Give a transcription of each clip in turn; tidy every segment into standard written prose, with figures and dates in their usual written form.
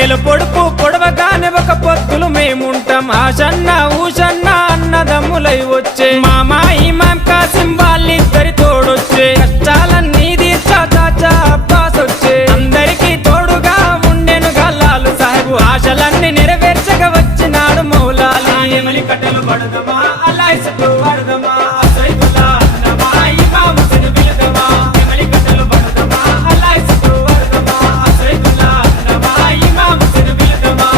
నెల పొడుపు పొడవగానే ఒక పొత్తులు మేముంటాం ఆషన్న ఊషన్న అన్నదమ్ములై వచ్చే మామా ఇమాం కాసిం వాళ్ళిద్దరి తోడొచ్చే కష్టాలన్నీ తీర్చా చాచా అబ్బాస్ వచ్చే అందరికీ తోడుగా ఉండెనుగా లాలు సాహెబు ఆశలన్నీ నెరవేర్చగా వచ్చినాడు మౌలాలి ఎమలి కట్టెలు పడదమా అల్లాయిసతో పడదమా అసైదుల్లా అన్నమా ఇమాం హుసేన్ పిలదమా ఎమలి కట్టెలు పడదమా అల్లాయిసతో పడదమా అసైదుల్లా అన్నమా ఇమాం హుసేన్ పిలదమా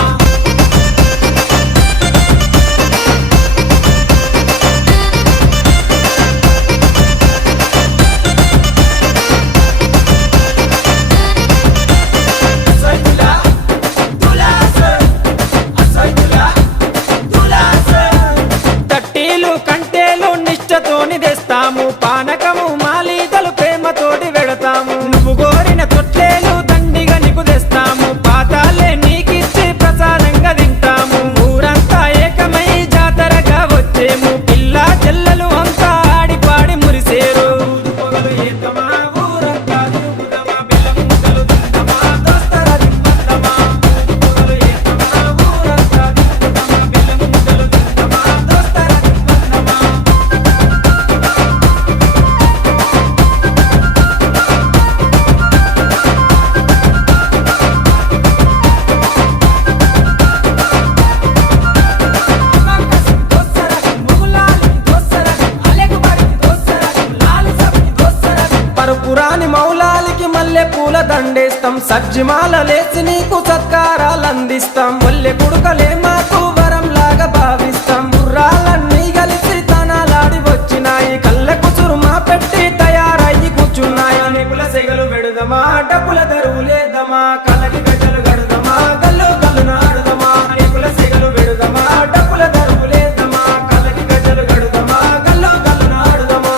కంటేలు నిష్టతోని తెస్తాము పానకము మాలీదలు ప్రేమతోటి వెడతాము నువ్వు కోరిన తొట్లేలు దండిగా నీకు తెస్తాము పాతాలే నీకిచ్చి ప్రసాదంగా తింటాము ఊరంతా ఏకమై జాతరగా వచ్చేము పిల్ల చెల్లెలు అంతా ఆడి పాడి మురిసేరు పొగలు ఏతమా ఊరంతా తిరుగుదమా బెల్లం ముద్దలు తిందమా దోస్తరా దిమ్మద్దమా పొగలు ఏతమా ఊరంతా తిరుగుదమా బెల్లం ముద్దలు తిందమా దోస్తరా దిమ్మద్దమా పరుపురాని మౌలాలికి మల్లె పూల దండేస్తాం సజ్జిమాల లేచి నీకు సత్కారాలు అందిస్తాం మల్లె కుడుకలే మాకు వరం లాగా భావిస్తాం గుర్రాలన్నీ కలిసి తనాలాడి వచ్చినాయి కళ్ళ కుసురుమా పెట్టి తయారయ్యి కూర్చున్నాయి నెగుల సెగలు పెడుదమా డబ్బుల దరువు లేదమా కళ్ళకి గడ్డలు గడుదమా గల్లు గల్లు నాడుదమా నెగుల సెగలు పెడుదమా డబ్బుల దరువు లేదమా కళ్ళకి గడ్డలు గడుదమా గల్లు గల్లు నాడుదమా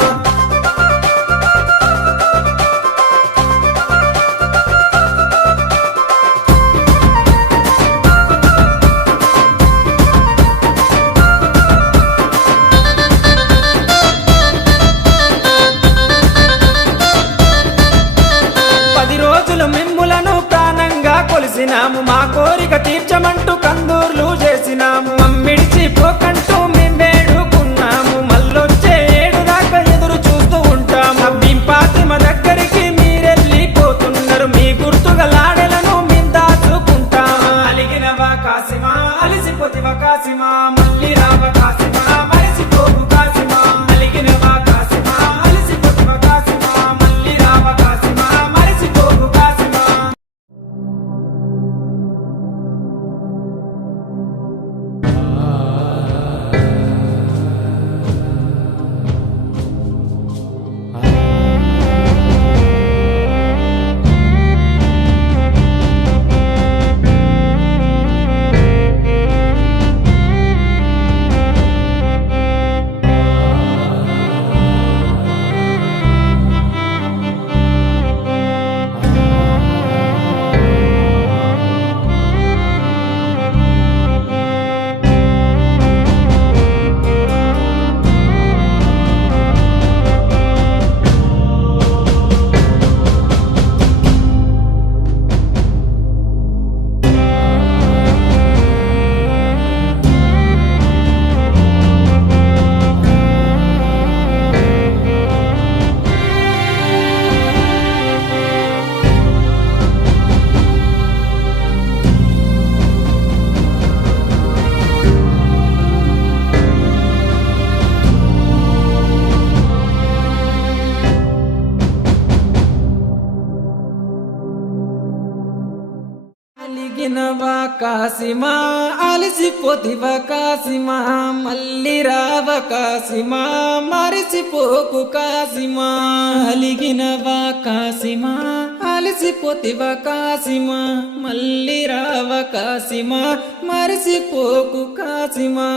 మిమ్ములను ప్రాణంగా కొలిసినాము మా కోరిక తీర్చమంటూ కందూర్లు చేసినాము మమ్మిడిచి పోకంటూ మేము వేడుకున్నాము మళ్ళొచ్చే ఏడు దాకా ఎదురు చూస్తూ ఉంటాము భీం ఫాతిమ దగ్గరికి మీరెళ్ళిపోతున్నారు మీ గుర్తుగా లాడెలను మేము దాచుకుంటాము అలిగినవా కాసిమా అలిసిపోతివా కాసిమా మళ్ళీ రావ కాసిమా మరిసిపోవు కాసిమా అలిగినవా కాసిమా అలిసిపోతివా కాసిమా మళ్ళీ రావ కాసిమా మరిసిపోవు కాసిమా అలిగినవా కాసిమా అలిసిపోతివా కాసిమా మళ్ళీ రావ కాసిమా మరిసిపోకు కాసిమా అలిగినవా కాసిమా అలిసిపోతివా కాసిమా మళ్ళీ రావ కాసిమా మరిసిపోకు కాసిమా